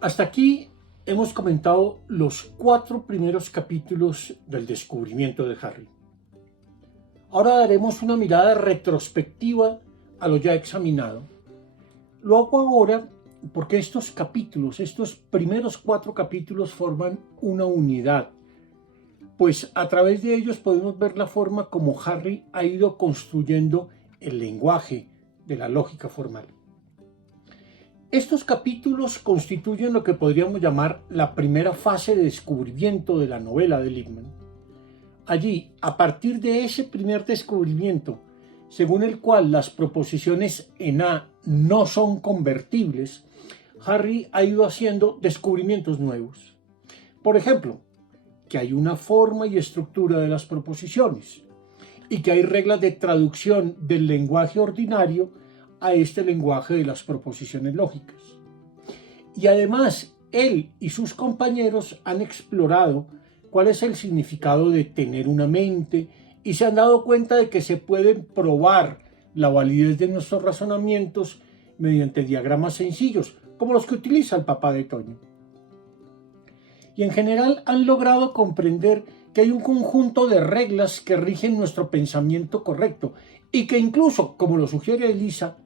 Hasta aquí hemos comentado los 4 primeros capítulos del descubrimiento de Harry. Ahora daremos una mirada retrospectiva a lo ya examinado. Lo hago ahora porque estos capítulos, estos primeros 4 capítulos forman una unidad, pues a través de ellos podemos ver la forma como Harry ha ido construyendo el lenguaje de la lógica formal. Estos capítulos constituyen lo que podríamos llamar la primera fase de descubrimiento de la novela de Lippmann. Allí, a partir de ese primer descubrimiento, según el cual las proposiciones en A no son convertibles, Harry ha ido haciendo descubrimientos nuevos. Por ejemplo, que hay una forma y estructura de las proposiciones y que hay reglas de traducción del lenguaje ordinario a este lenguaje de las proposiciones lógicas. Y además, él y sus compañeros han explorado cuál es el significado de tener una mente y se han dado cuenta de que se pueden probar la validez de nuestros razonamientos mediante diagramas sencillos, como los que utiliza el papá de Toño. Y en general han logrado comprender que hay un conjunto de reglas que rigen nuestro pensamiento correcto y que incluso, como lo sugiere Elisa,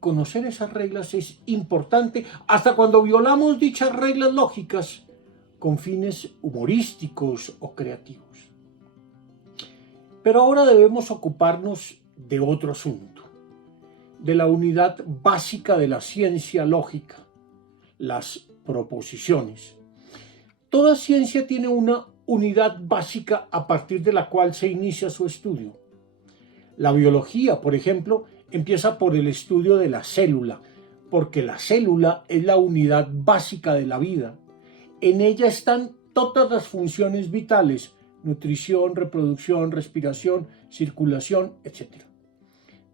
conocer esas reglas es importante hasta cuando violamos dichas reglas lógicas con fines humorísticos o creativos. Pero ahora debemos ocuparnos de otro asunto, de la unidad básica de la ciencia lógica, las proposiciones. Toda ciencia tiene una unidad básica a partir de la cual se inicia su estudio. La biología, por ejemplo, empieza por el estudio de la célula, porque la célula es la unidad básica de la vida. En ella están todas las funciones vitales: nutrición, reproducción, respiración, circulación, etc.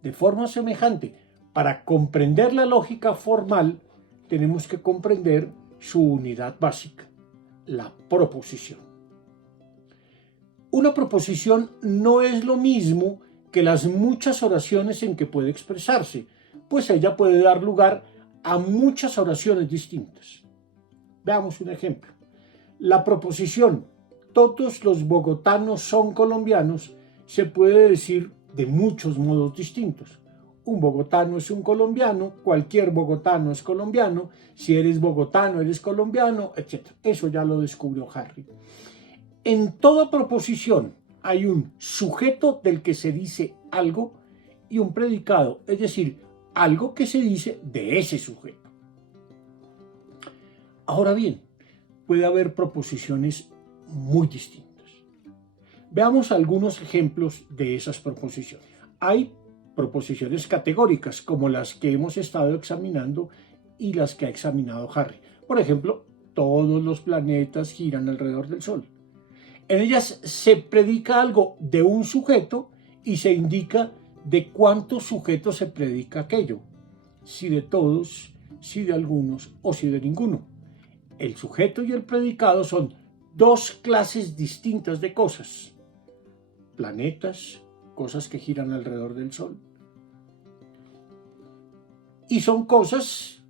De forma semejante, para comprender la lógica formal, tenemos que comprender su unidad básica, la proposición. Una proposición no es lo mismo que las muchas oraciones en que puede expresarse, pues ella puede dar lugar a muchas oraciones distintas. Veamos un ejemplo. La proposición "todos los bogotanos son colombianos" se puede decir de muchos modos distintos. Un bogotano es un colombiano, cualquier bogotano es colombiano, si eres bogotano eres colombiano, etc. Eso ya lo descubrió Harry. En toda proposición hay un sujeto del que se dice algo y un predicado, es decir, algo que se dice de ese sujeto. Ahora bien, puede haber proposiciones muy distintas. Veamos algunos ejemplos de esas proposiciones. Hay proposiciones categóricas, como las que hemos estado examinando y las que ha examinado Harry. Por ejemplo, todos los planetas giran alrededor del Sol. En ellas se predica algo de un sujeto y se indica de cuántos sujetos se predica aquello, si de todos, si de algunos o si de ninguno. El sujeto y el predicado son dos clases distintas de cosas: planetas, cosas que giran alrededor del Sol. Y son clases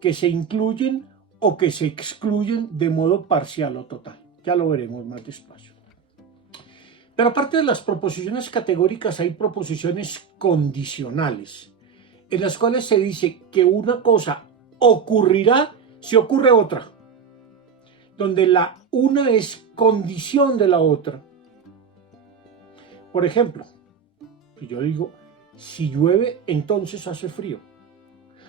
que se incluyen o que se excluyen de modo parcial o total. Ya lo veremos más despacio. Pero aparte de las proposiciones categóricas, hay proposiciones condicionales, en las cuales se dice que una cosa ocurrirá si ocurre otra, donde la una es condición de la otra. Por ejemplo, si yo digo, si llueve, entonces hace frío.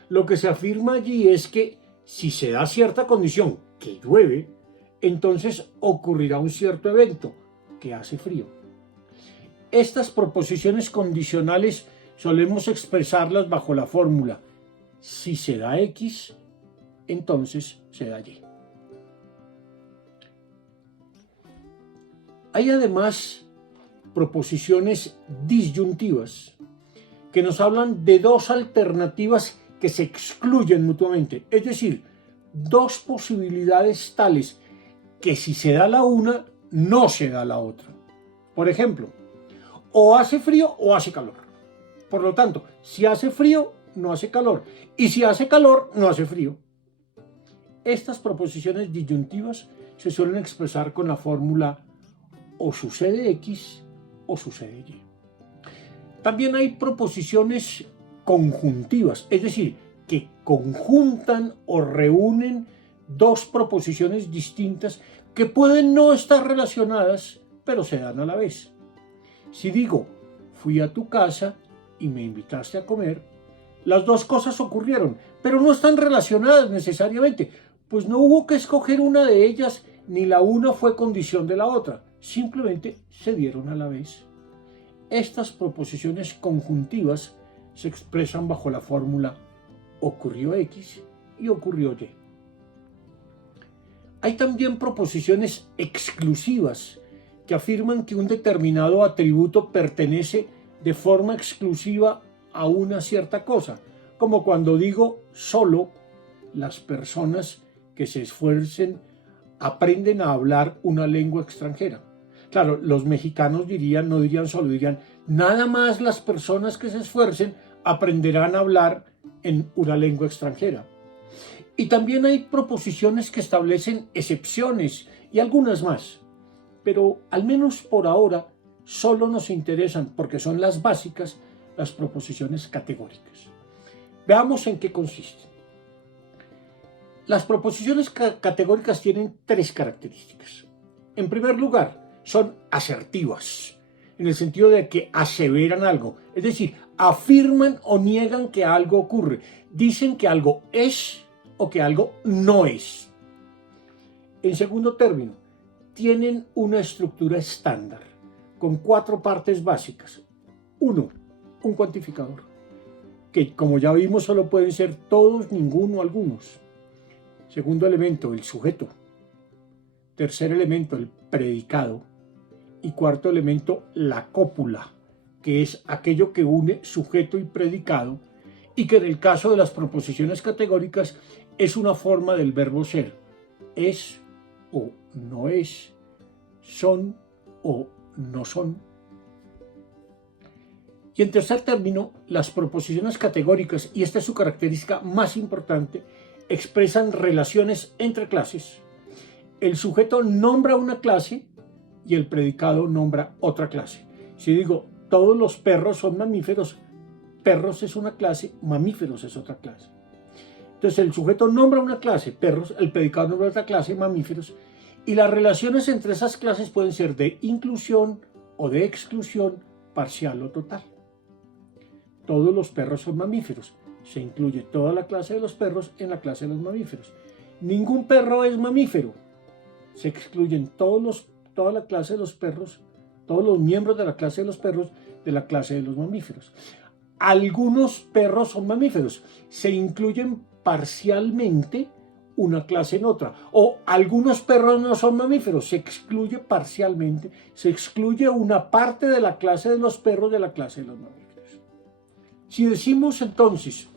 Lo que se afirma allí es que si se da cierta condición, que llueve, entonces ocurrirá un cierto evento, que hace frío. Estas proposiciones condicionales solemos expresarlas bajo la fórmula: si se da X, entonces se da Y. Hay además proposiciones disyuntivas que nos hablan de dos alternativas que se excluyen mutuamente, es decir, dos posibilidades tales que si se da la una, no se da la otra. Por ejemplo, o hace frío o hace calor. Por lo tanto, si hace frío, no hace calor. Y si hace calor, no hace frío. Estas proposiciones disyuntivas se suelen expresar con la fórmula o sucede X o sucede Y. También hay proposiciones conjuntivas, es decir, que conjuntan o reúnen dos proposiciones distintas que pueden no estar relacionadas, pero se dan a la vez. Si digo, fui a tu casa y me invitaste a comer, las dos cosas ocurrieron, pero no están relacionadas necesariamente, pues no hubo que escoger una de ellas, ni la una fue condición de la otra, simplemente se dieron a la vez. Estas proposiciones conjuntivas se expresan bajo la fórmula ocurrió X y ocurrió Y. Hay también proposiciones exclusivas que afirman que un determinado atributo pertenece de forma exclusiva a una cierta cosa, como cuando digo solo las personas que se esfuercen aprenden a hablar una lengua extranjera. Claro, los mexicanos no dirían solo, dirían nada más las personas que se esfuercen aprenderán a hablar en una lengua extranjera. Y también hay proposiciones que establecen excepciones y algunas más, pero al menos por ahora solo nos interesan, porque son las básicas, las proposiciones categóricas. Veamos en qué consisten. Las proposiciones categóricas tienen tres características. En primer lugar, son asertivas, en el sentido de que aseveran algo, es decir, afirman o niegan que algo ocurre, dicen que algo es o que algo no es. En segundo término, tienen una estructura estándar, con cuatro partes básicas. Uno, un cuantificador, que como ya vimos solo pueden ser todos, ninguno, algunos. Segundo elemento, el sujeto. Tercer elemento, el predicado. Y cuarto elemento, la cópula, que es aquello que une sujeto y predicado, y que en el caso de las proposiciones categóricas es una forma del verbo ser. Es o no es, son o no son. Y en tercer término, las proposiciones categóricas, y esta es su característica más importante, expresan relaciones entre clases. El sujeto nombra una clase y el predicado nombra otra clase. Si digo, todos los perros son mamíferos, perros es una clase, mamíferos es otra clase. Entonces el sujeto nombra una clase, perros, el predicado nombra otra clase, mamíferos, y las relaciones entre esas clases pueden ser de inclusión o de exclusión, parcial o total. Todos los perros son mamíferos. Se incluye toda la clase de los perros en la clase de los mamíferos. Ningún perro es mamífero. Se excluyen toda la clase de los perros, todos los miembros de la clase de los perros de la clase de los mamíferos. Algunos perros son mamíferos. Se incluyen parcialmente una clase en otra. O algunos perros no son mamíferos. Se excluye parcialmente. Se excluye una parte de la clase de los perros de la clase de los mamíferos. Si decimos entonces,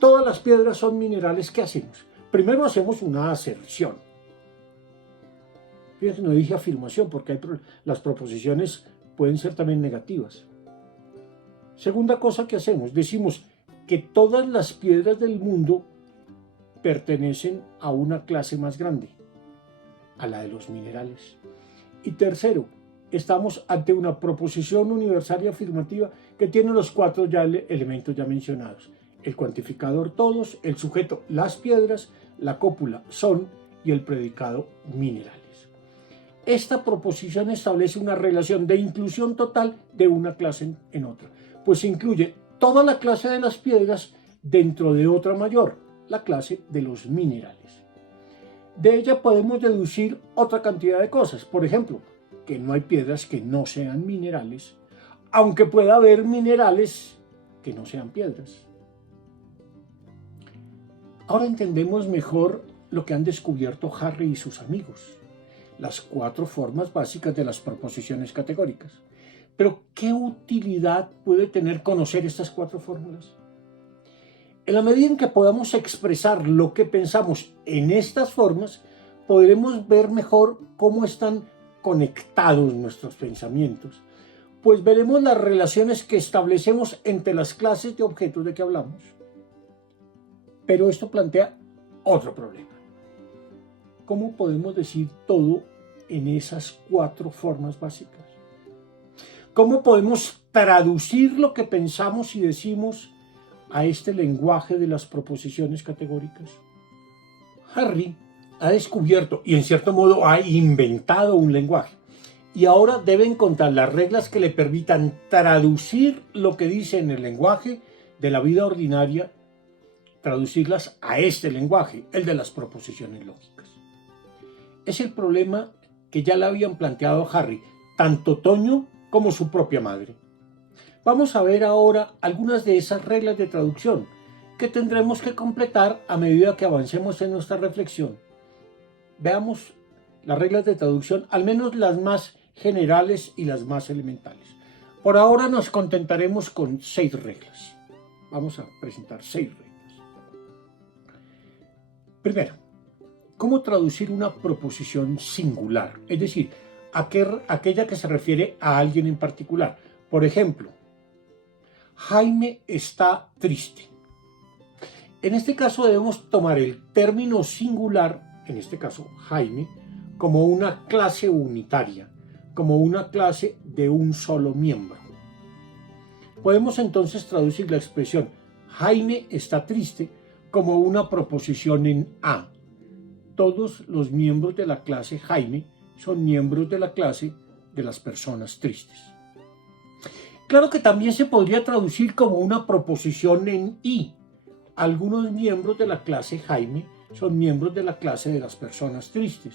todas las piedras son minerales, ¿qué hacemos? Primero hacemos una aserción. Fíjense, no dije afirmación porque las proposiciones pueden ser también negativas. Segunda cosa que hacemos, decimos que todas las piedras del mundo pertenecen a una clase más grande, a la de los minerales. Y tercero, estamos ante una proposición universal y afirmativa que tiene los cuatro elementos ya mencionados. El cuantificador todos, el sujeto las piedras, la cópula son y el predicado minerales. Esta proposición establece una relación de inclusión total de una clase en otra, pues incluye toda la clase de las piedras dentro de otra mayor, la clase de los minerales. De ella podemos deducir otra cantidad de cosas, por ejemplo, que no hay piedras que no sean minerales, aunque pueda haber minerales que no sean piedras. Ahora entendemos mejor lo que han descubierto Harry y sus amigos, las cuatro formas básicas de las proposiciones categóricas. Pero, ¿qué utilidad puede tener conocer estas cuatro fórmulas? En la medida en que podamos expresar lo que pensamos en estas formas, podremos ver mejor cómo están conectados nuestros pensamientos, Pues veremos las relaciones que establecemos entre las clases de objetos de que hablamos. Pero esto plantea otro problema. ¿Cómo podemos decir todo en esas 4 formas básicas? ¿Cómo podemos traducir lo que pensamos y decimos a este lenguaje de las proposiciones categóricas? Harry ha descubierto y en cierto modo ha inventado un lenguaje y ahora debe encontrar las reglas que le permitan traducir lo que dice en el lenguaje de la vida ordinaria, traducirlas a este lenguaje, el de las proposiciones lógicas. Es el problema que ya le habían planteado a Harry, tanto Toño como su propia madre. Vamos a ver ahora algunas de esas reglas de traducción que tendremos que completar a medida que avancemos en nuestra reflexión. Veamos las reglas de traducción, al menos las más generales y las más elementales. Por ahora nos contentaremos con 6 reglas. Vamos a presentar 6 reglas. Primero, ¿cómo traducir una proposición singular? Es decir, aquella que se refiere a alguien en particular. Por ejemplo, Jaime está triste. En este caso debemos tomar el término singular, en este caso Jaime, como una clase unitaria, como una clase de un solo miembro. Podemos entonces traducir la expresión Jaime está triste como una proposición en A. Todos los miembros de la clase Jaime son miembros de la clase de las personas tristes. Claro que también se podría traducir como una proposición en I. Algunos miembros de la clase Jaime son miembros de la clase de las personas tristes.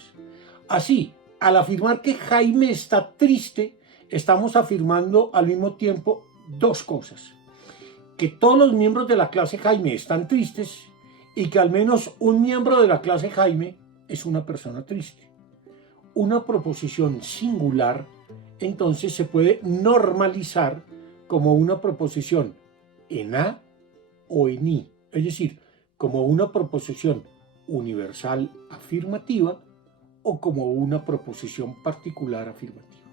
Así, al afirmar que Jaime está triste, estamos afirmando al mismo tiempo 2 cosas. Que todos los miembros de la clase Jaime están tristes y que al menos un miembro de la clase Jaime es una persona triste. Una proposición singular, entonces, se puede normalizar como una proposición en A o en I, es decir, como una proposición universal afirmativa o como una proposición particular afirmativa.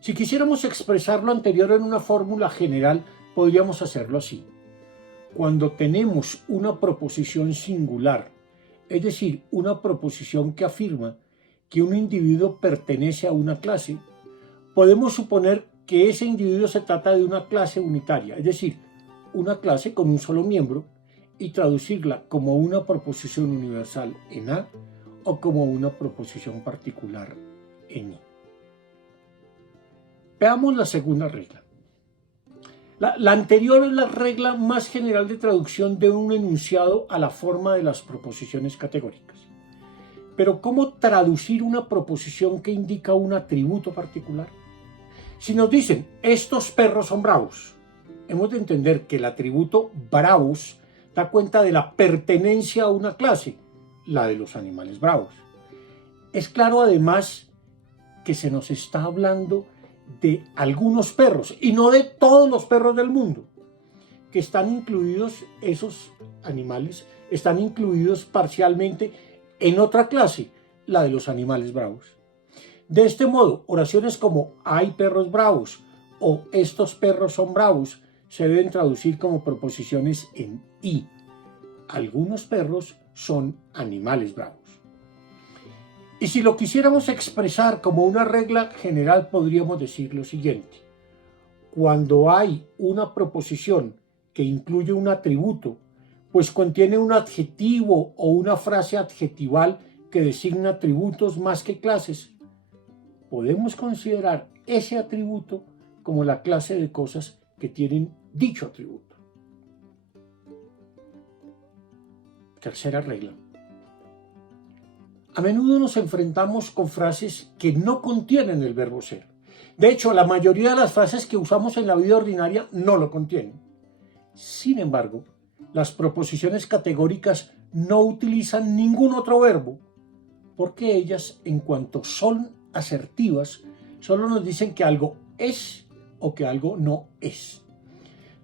Si quisiéramos expresar lo anterior en una fórmula general, podríamos hacerlo así. Cuando tenemos una proposición singular, es decir, una proposición que afirma que un individuo pertenece a una clase, podemos suponer que ese individuo se trata de una clase unitaria, es decir, una clase con un solo miembro, y traducirla como una proposición universal en A o como una proposición particular en I. Veamos la segunda regla. La anterior es la regla más general de traducción de un enunciado a la forma de las proposiciones categóricas. Pero ¿cómo traducir una proposición que indica un atributo particular? Si nos dicen, estos perros son bravos, hemos de entender que el atributo bravos da cuenta de la pertenencia a una clase, la de los animales bravos. Es claro además que se nos está hablando de algunos perros y no de todos los perros del mundo, que están incluidos, esos animales están incluidos parcialmente en otra clase, la de los animales bravos. De este modo, oraciones como hay perros bravos o estos perros son bravos se deben traducir como proposiciones en I. Algunos perros son animales bravos. Y si lo quisiéramos expresar como una regla general, podríamos decir lo siguiente. Cuando hay una proposición que incluye un atributo, pues contiene un adjetivo o una frase adjetival que designa atributos más que clases, podemos considerar ese atributo como la clase de cosas que tienen dicho atributo. Tercera regla. A menudo nos enfrentamos con frases que no contienen el verbo ser. De hecho, la mayoría de las frases que usamos en la vida ordinaria no lo contienen. Sin embargo, las proposiciones categóricas no utilizan ningún otro verbo, porque ellas, en cuanto son asertivas, solo nos dicen que algo es o que algo no es.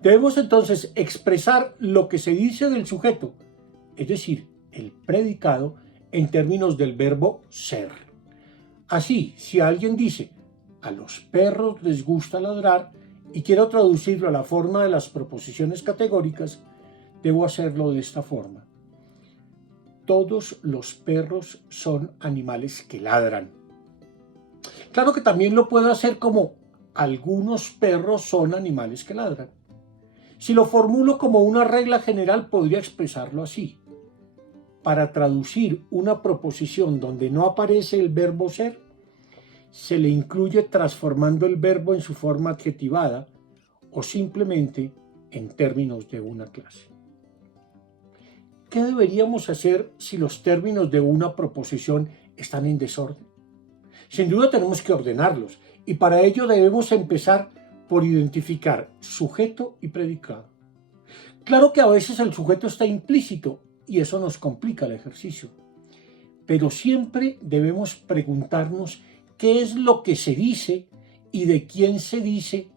Debemos entonces expresar lo que se dice del sujeto, es decir, el predicado, en términos del verbo ser. Así, si alguien dice, a los perros les gusta ladrar y quiero traducirlo a la forma de las proposiciones categóricas, debo hacerlo de esta forma. Todos los perros son animales que ladran. Claro que también lo puedo hacer como algunos perros son animales que ladran. Si lo formulo como una regla general, podría expresarlo así. Para traducir una proposición donde no aparece el verbo ser, se le incluye transformando el verbo en su forma adjetivada o simplemente en términos de una clase. ¿Qué deberíamos hacer si los términos de una proposición están en desorden? Sin duda tenemos que ordenarlos y para ello debemos empezar por identificar sujeto y predicado. Claro que a veces el sujeto está implícito y eso nos complica el ejercicio, pero siempre debemos preguntarnos qué es lo que se dice y de quién se dice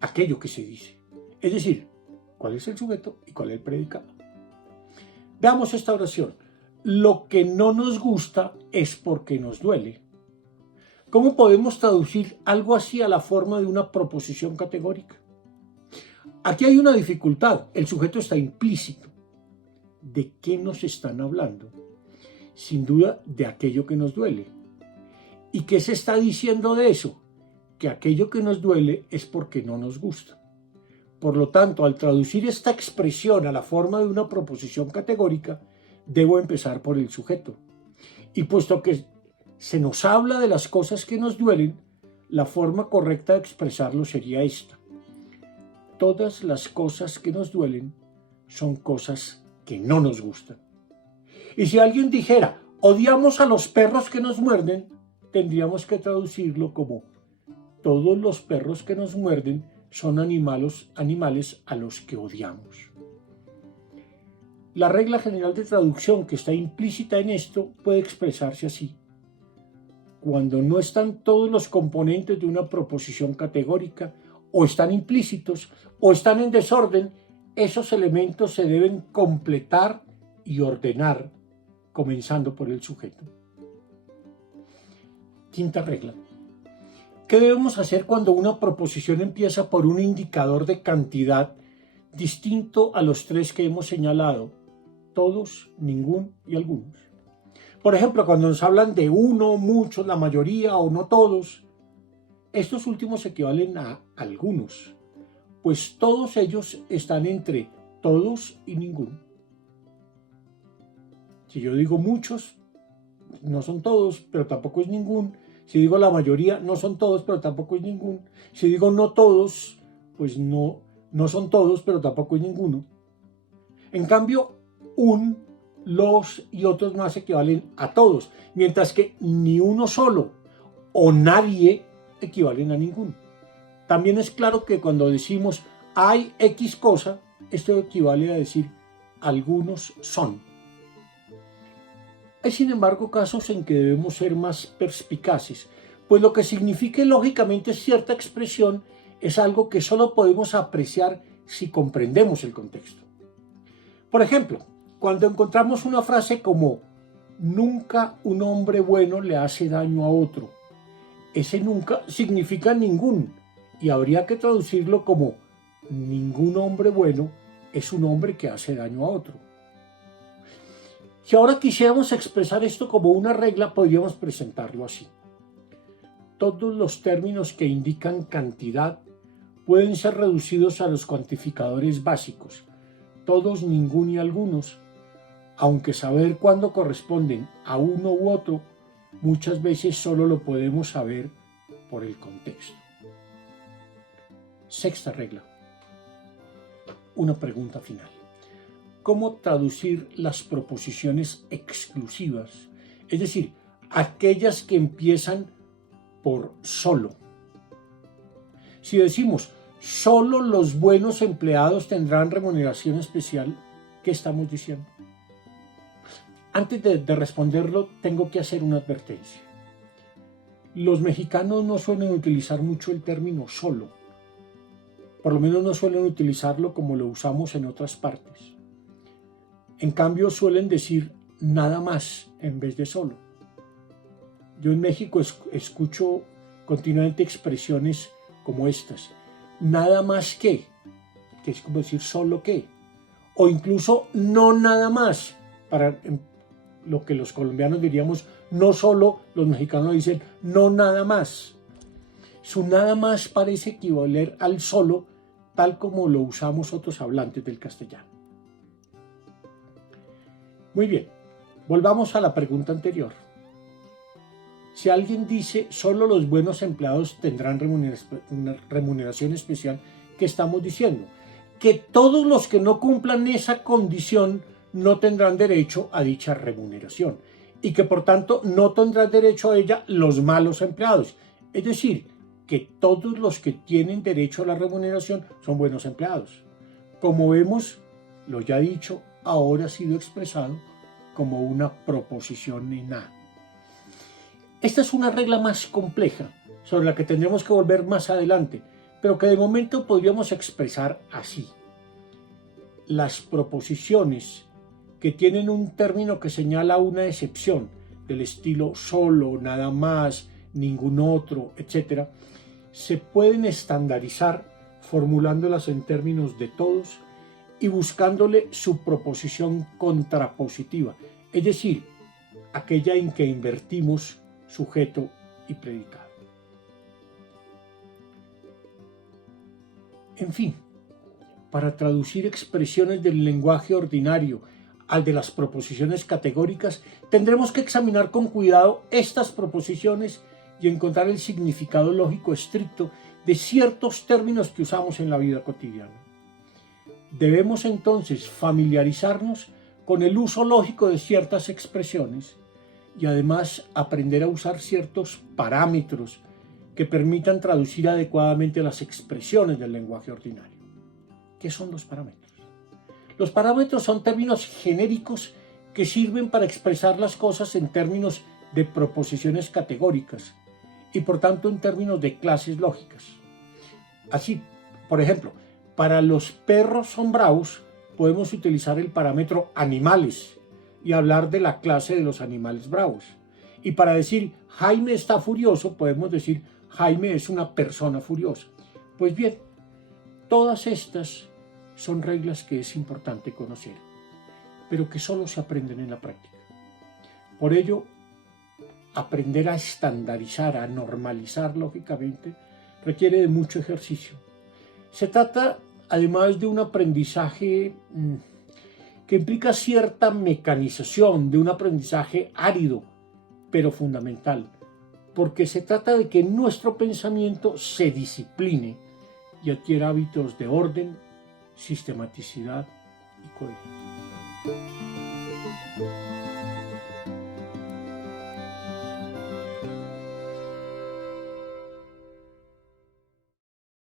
aquello que se dice. Es decir, cuál es el sujeto y cuál es el predicado. Veamos esta oración. Lo que no nos gusta es porque nos duele. ¿Cómo podemos traducir algo así a la forma de una proposición categórica? Aquí hay una dificultad. El sujeto está implícito. ¿De qué nos están hablando? Sin duda, de aquello que nos duele. ¿Y qué se está diciendo de eso? Que aquello que nos duele es porque no nos gusta. Por lo tanto, al traducir esta expresión a la forma de una proposición categórica, debo empezar por el sujeto. Y puesto que se nos habla de las cosas que nos duelen, la forma correcta de expresarlo sería esta. Todas las cosas que nos duelen son cosas que no nos gustan. Y si alguien dijera, odiamos a los perros que nos muerden, tendríamos que traducirlo como todos los perros que nos muerden son animales a los que odiamos. La regla general de traducción que está implícita en esto puede expresarse así. Cuando no están todos los componentes de una proposición categórica, o están implícitos, o están en desorden, esos elementos se deben completar y ordenar, comenzando por el sujeto. Quinta regla. ¿Qué debemos hacer cuando una proposición empieza por un indicador de cantidad distinto a los tres que hemos señalado? Todos, ningún y algunos. Por ejemplo, cuando nos hablan de uno, muchos, la mayoría o no todos, estos últimos equivalen a algunos, pues todos ellos están entre todos y ninguno. Si yo digo muchos, no son todos, pero tampoco es ningún. Si digo la mayoría, no son todos, pero tampoco es ningún. Si digo no todos, pues no son todos, pero tampoco es ninguno. En cambio, los y otros más equivalen a todos, mientras que ni uno solo o nadie equivalen a ninguno. También es claro que cuando decimos hay X cosa, esto equivale a decir algunos son. Hay, sin embargo, casos en que debemos ser más perspicaces, pues lo que signifique lógicamente cierta expresión es algo que solo podemos apreciar si comprendemos el contexto. Por ejemplo, cuando encontramos una frase como nunca un hombre bueno le hace daño a otro, ese nunca significa ningún y habría que traducirlo como ningún hombre bueno es un hombre que hace daño a otro. Si ahora quisiéramos expresar esto como una regla, podríamos presentarlo así. Todos los términos que indican cantidad pueden ser reducidos a los cuantificadores básicos, todos, ningún y algunos, aunque saber cuándo corresponden a uno u otro, muchas veces solo lo podemos saber por el contexto. Sexta regla. Una pregunta final. ¿Cómo traducir las proposiciones exclusivas? Es decir, aquellas que empiezan por solo. Si decimos, solo los buenos empleados tendrán remuneración especial, ¿qué estamos diciendo? Antes de responderlo, tengo que hacer una advertencia. Los mexicanos no suelen utilizar mucho el término solo. Por lo menos no suelen utilizarlo como lo usamos en otras partes. En cambio, suelen decir nada más en vez de solo. Yo en México escucho continuamente expresiones como estas: nada más que es como decir solo que, o incluso no nada más, para lo que los colombianos diríamos no solo, los mexicanos dicen no nada más. Su nada más parece equivaler al solo, tal como lo usamos otros hablantes del castellano. Muy bien, volvamos a la pregunta anterior. Si alguien dice solo los buenos empleados tendrán una remuneración especial, ¿qué estamos diciendo? Que todos los que no cumplan esa condición no tendrán derecho a dicha remuneración y que por tanto no tendrán derecho a ella los malos empleados. Es decir, que todos los que tienen derecho a la remuneración son buenos empleados. Como vemos, lo ya dicho ahora ha sido expresado como una proposición en A. Esta es una regla más compleja, sobre la que tendremos que volver más adelante, pero que de momento podríamos expresar así. Las proposiciones que tienen un término que señala una excepción, del estilo solo, nada más, ningún otro, etc., se pueden estandarizar formulándolas en términos de todos y buscándole su proposición contrapositiva, es decir, aquella en que invertimos sujeto y predicado. En fin, para traducir expresiones del lenguaje ordinario al de las proposiciones categóricas, tendremos que examinar con cuidado estas proposiciones y encontrar el significado lógico estricto de ciertos términos que usamos en la vida cotidiana. Debemos entonces familiarizarnos con el uso lógico de ciertas expresiones y además aprender a usar ciertos parámetros que permitan traducir adecuadamente las expresiones del lenguaje ordinario. ¿Qué son los parámetros? Los parámetros son términos genéricos que sirven para expresar las cosas en términos de proposiciones categóricas y por tanto en términos de clases lógicas. Así, por ejemplo, para los perros son bravos podemos utilizar el parámetro animales y hablar de la clase de los animales bravos. Y para decir Jaime está furioso podemos decir Jaime es una persona furiosa. Pues bien, todas estas son reglas que es importante conocer, pero que solo se aprenden en la práctica. Por ello, aprender a estandarizar, a normalizar lógicamente, requiere de mucho ejercicio. Se trata además de un aprendizaje que implica cierta mecanización, de un aprendizaje árido, pero fundamental, porque se trata de que nuestro pensamiento se discipline y adquiera hábitos de orden, sistematicidad y coherencia.